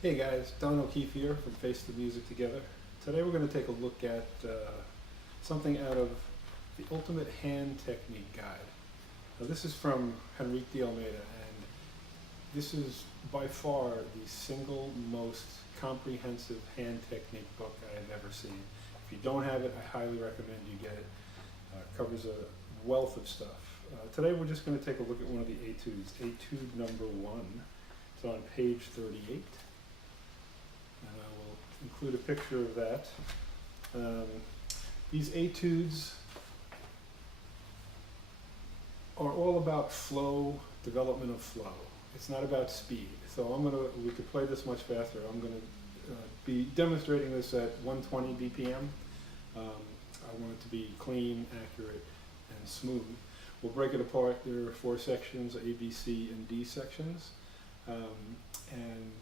Hey guys, Don O'Keefe here from Face the Music Together. Today we're going to take a look at something out of the Ultimate Hand Technique Guide. Now this is from Henrique DeAlmedia, and this is by far the single most comprehensive hand technique book I have ever seen. If you don't have it, I highly recommend you get it. It covers a wealth of stuff. Today we're just going to take a look at one of the etudes, etude number 1. It's on page 38. And I will include a picture of that. These etudes are all about flow, development of flow. It's not about speed. So we could play this much faster. I'm going to be demonstrating this at 120 BPM. I want it to be clean, accurate, and smooth. We'll break it apart. There are 4 sections, A, B, C, and D sections. And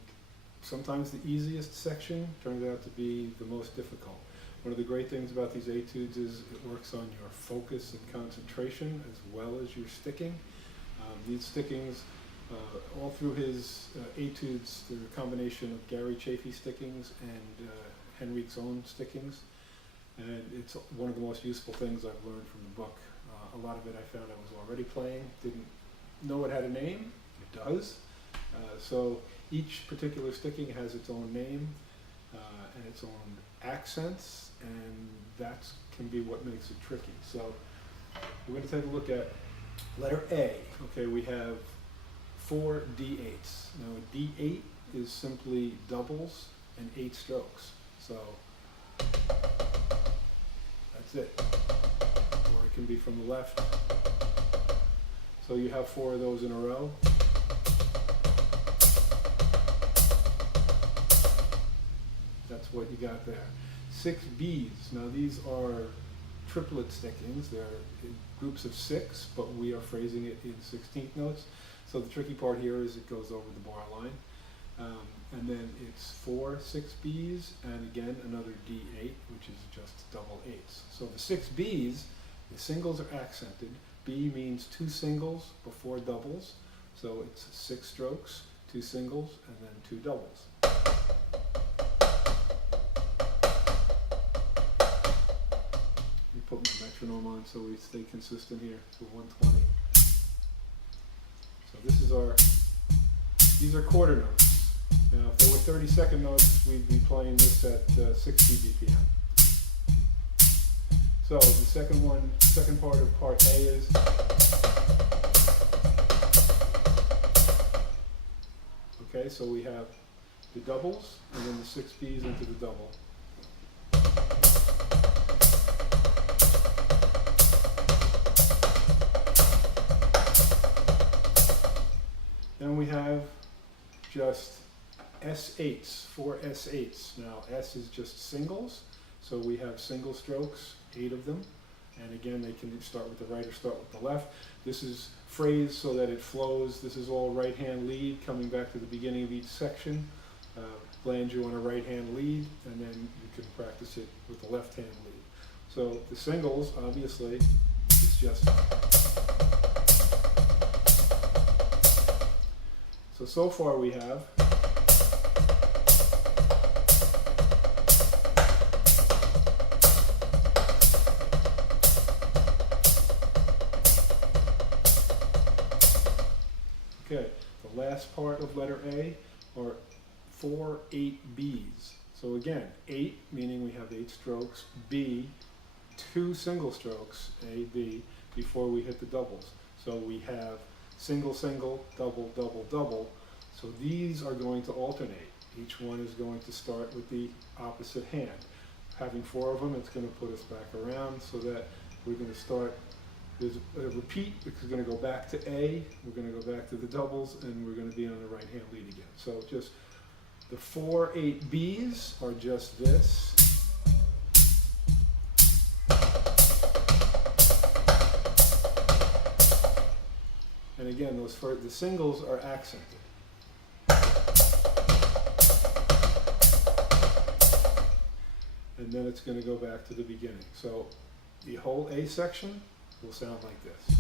sometimes the easiest section turns out to be the most difficult. One of the great things about these etudes is it works on your focus and concentration as well as your sticking. These stickings, all through his etudes, they're a combination of Gary Chafee stickings and Henrique's own stickings. And it's one of the most useful things I've learned from the book. A lot of it I found I was already playing, didn't know it had a name. It does. So each particular sticking has its own name and its own accents, and that can be what makes it tricky. So we're going to take a look at letter A. Okay, we have 4 D8s. Now a D8 is simply doubles and 8 strokes. So that's it. Or it can be from the left. So you have 4 of those in a row. That's what you got there. 6 Bs. Now these are triplet stickings. They're in groups of 6, but we are phrasing it in 16th notes. So the tricky part here is it goes over the bar line. And then it's 4 6 Bs, and again another D8, which is just double 8s. So the 6 Bs, the singles are accented. B means 2 singles before doubles. So it's 6 strokes, 2 singles, and then 2 doubles. Put my metronome on so we stay consistent here to 120. So these are quarter notes. Now if they were 32nd notes, we'd be playing this at 60 BPM. So the second part of part A is okay, so we have the doubles and then the 6 Bs into the double. Then we have just S8s, 4 S8s. Now S is just singles, so we have single strokes, 8 of them. And again, they can start with the right or start with the left. This is phrased so that it flows. This is all right hand lead, coming back to the beginning of each section. Land you on a right hand lead, and then you can practice it with the left hand lead. So the singles, obviously, is just... So far we have okay, the last part of letter A are 4 8 Bs. So again, 8 meaning we have 8 strokes, B, 2 single strokes, A, B, before we hit the doubles. So we have single, single, double, double, double. So these are going to alternate. Each one is going to start with the opposite hand. Having 4 of them, it's going to put us back around so that we're going to start, there's a repeat, because we're going to go back to A, we're going to go back to the doubles, and we're going to be on the right hand lead again. So just the 4 8 Bs are just this. And again, the singles are accented. And then it's going to go back to the beginning. So the whole A section will sound like this.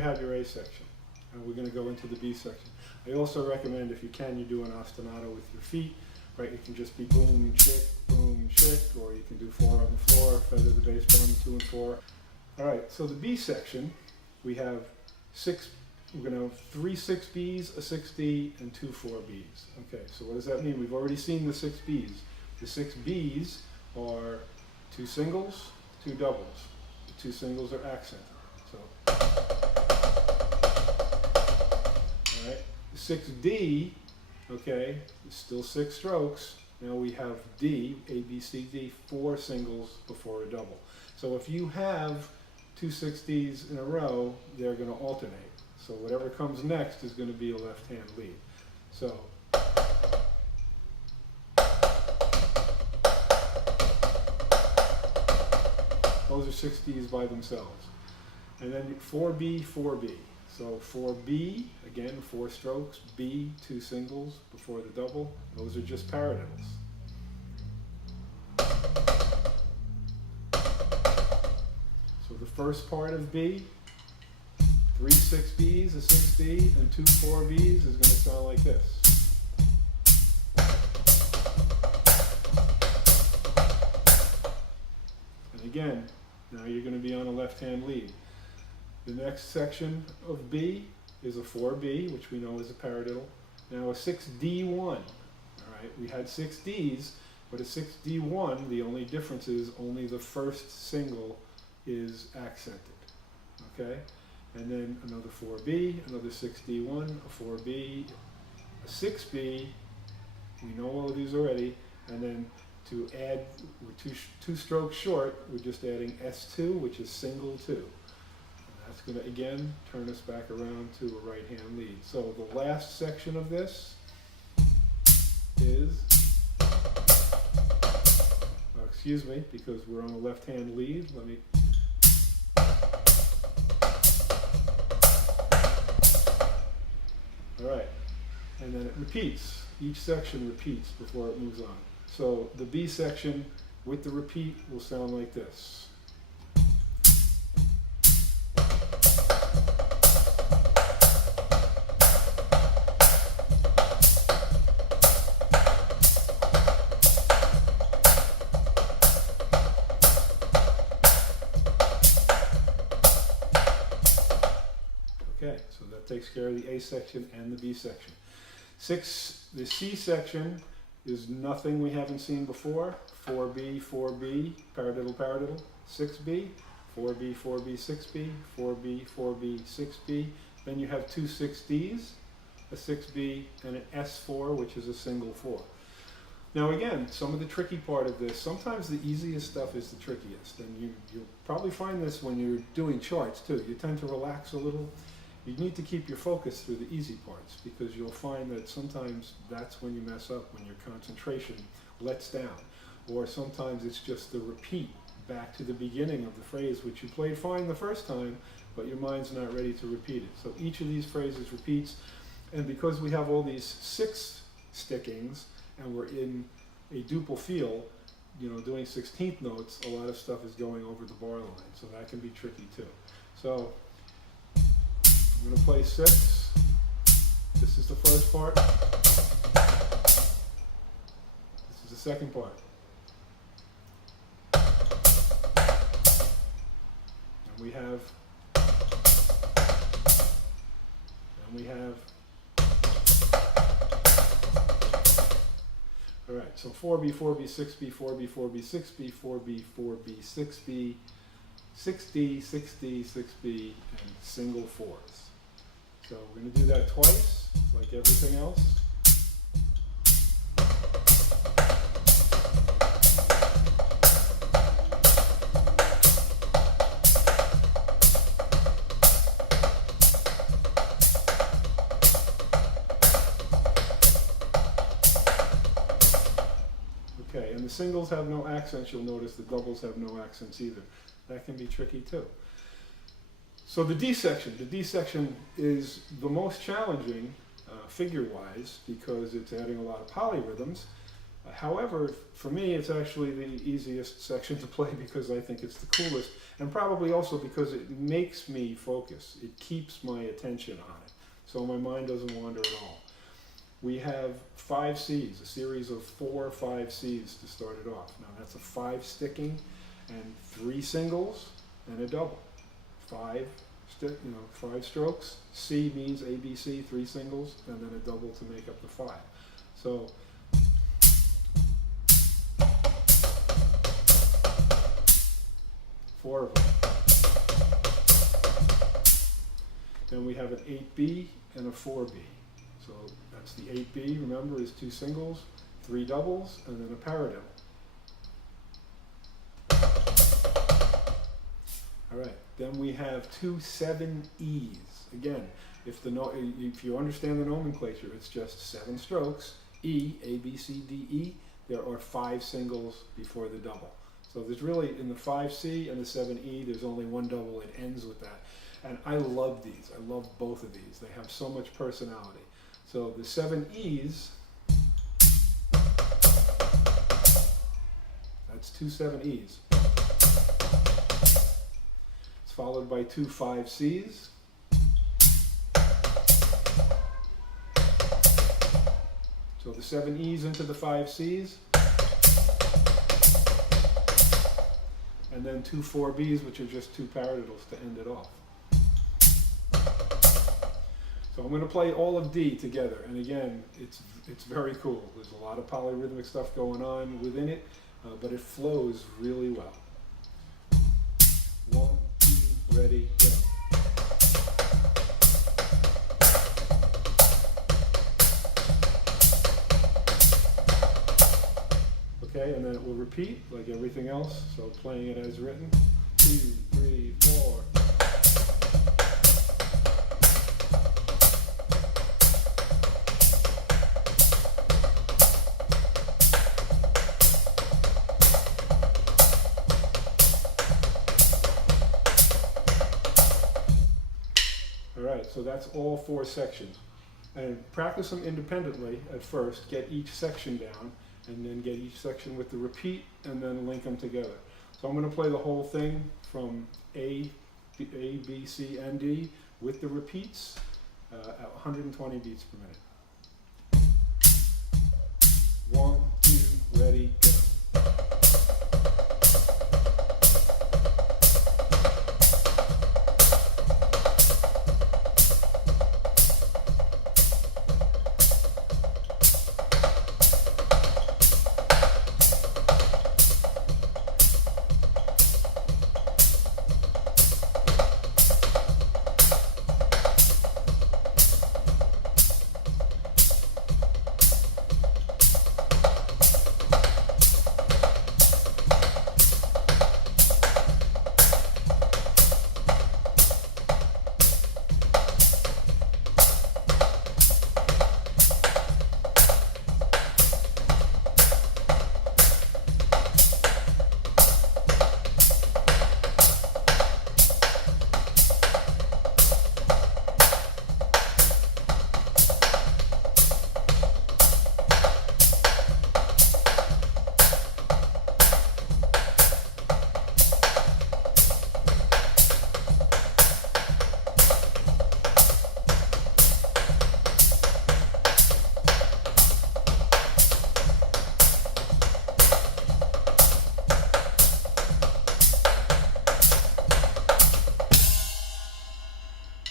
you have your A section. And we're going to go into the B section. I also recommend, if you can, you do an ostinato with your feet. Right, it can just be boom, chick, or you can do 4 on the floor, feather the bass drum, 2 and 4. All right, so the B section, we have we're going to have 3 6Bs, a 6D, and 2 4Bs. Okay, so what does that mean? We've already seen the 6Bs. The 6Bs are 2 singles, 2 doubles. The 2 singles are accented. So, all right, the 6D, okay, is still 6 strokes. Now we have D, A, B, C, D, 4 singles before a double. So if you have 2 6Ds in a row, they're going to alternate. So whatever comes next is going to be a left-hand lead. So those are 6Ds by themselves. And then 4B, 4B. So 4B, again, 4 strokes, B, 2 singles before the double. Those are just paradiddles. So the first part of B, 3 6Bs, a 6D, and 2 4Bs is going to sound like this. And again, now you're going to be on a left-hand lead. The next section of B is a 4B, which we know is a paradiddle. Now a 6D1. All right, we had 6Ds, but a 6D1, the only difference is only the first single is accented. Okay? And then another 4B, another 6D1, a 4B, a 6B, we know all of these already, and then to add, we're two strokes short, we're just adding S2, which is single 2. And that's going to, again, turn us back around to a right-hand lead. So the last section of this is, excuse me, because we're on a left-hand lead, let me, all right, and then it repeats. Each section repeats before it moves on. So the B section with the repeat will sound like this. Okay, so that takes care of the A section and the B section. The C section is nothing we haven't seen before. 4B, 4B, paradiddle, paradiddle. 6B, 4B, 4B, 6B, 4B, 4B, 6B. Then you have 2 6Ds, a 6B, and an S4, which is a single 4. Now again, some of the tricky part of this, sometimes the easiest stuff is the trickiest. And you'll probably find this when you're doing charts too. You tend to relax a little. You need to keep your focus through the easy parts, because you'll find that sometimes that's when you mess up, when your concentration lets down. Or sometimes it's just the repeat back to the beginning of the phrase, which you played fine the first time, but your mind's not ready to repeat it. So each of these phrases repeats, and because we have all these 6 stickings, and we're in a duple feel, you know, doing 16th notes, a lot of stuff is going over the bar line, so that can be tricky too. So I'm going to play 6. This is the first part. This is the second part. And we have, all right, so 4B, 4B, 6B, 4B, 4B, 6B, 4B, 4B, 6B, 6D, 6D, 6B, and single 4s. So we're going to do that twice, like everything else. Okay, and the singles have no accents. You'll notice the doubles have no accents either. That can be tricky too. So the D section is the most challenging figure-wise, because it's adding a lot of polyrhythms, However, for me, it's actually the easiest section to play because I think it's the coolest, and probably also because it makes me focus. It keeps my attention on it, so my mind doesn't wander at all. We have 5 C's, a series of 4 or 5 C's to start it off. Now that's a 5 sticking and 3 singles and a double. 5 strokes. C means ABC, 3 singles, and then a double to make up the 5. So four of them. Then we have an 8B and a 4B. So that's the 8B, remember, is 2 singles, 3 doubles, and then a paradiddle. All right, then we have 2 7Es. Again, if you understand the nomenclature, it's just 7 strokes, E, A, B, C, D, E. There are 5 singles before the double. So there's really, in the 5C and the 7E, there's only 1 double. It ends with that. And I love these. I love both of these. They have so much personality. So the 7Es, that's 2 7Es. It's followed by 2 5Cs. So the 7Es into the 5Cs. And then 2 4Bs, which are just 2 paradiddles to end it off. So I'm going to play all of D together, and again, it's very cool. There's a lot of polyrhythmic stuff going on within it, but it flows really well. 1, 2, ready, go. Okay, and then it will repeat like everything else, so playing it as written. 2, 3, 4. Alright, so that's all 4 sections. And practice them independently at first, get each section down, and then get each section with the repeat, and then link them together. So I'm going to play the whole thing from A, B, C, and D with the repeats at 120 beats per minute. 1, 2, ready, go.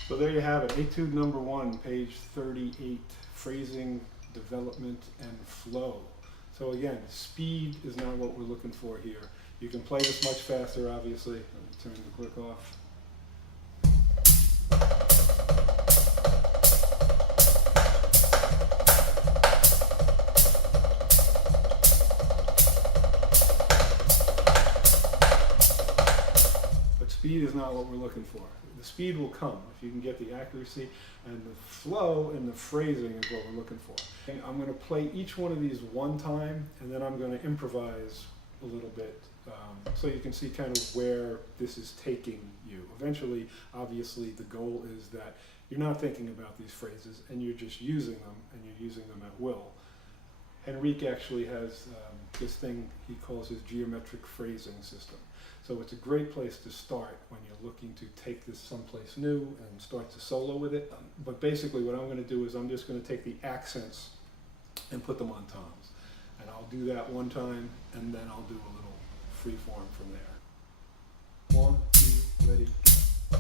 So there you have it, Etude number 1, page 38, phrasing, development, and flow. So again, speed is not what we're looking for here. You can play this much faster, obviously. Let me turn the click off. But speed is not what we're looking for. The speed will come if you can get the accuracy, and the flow and the phrasing is what we're looking for. And I'm going to play each one of these one time, and then I'm going to improvise a little bit so you can see kind of where this is taking you. Eventually, obviously, the goal is that you're not thinking about these phrases and you're just using them, and you're using them at will. Henrique actually has this thing he calls his geometric phrasing system. So it's a great place to start when you're looking to take this someplace new and start to solo with it. But basically what I'm going to do is I'm just going to take the accents and put them on toms. And I'll do that one time, and then I'll do a little free form from there. 1, 2, ready, go.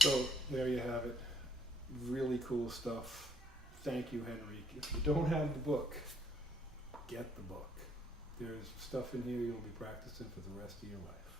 So there you have it. Really cool stuff. Thank you, Henrique. If you don't have the book, get the book. There's stuff in here you'll be practicing for the rest of your life.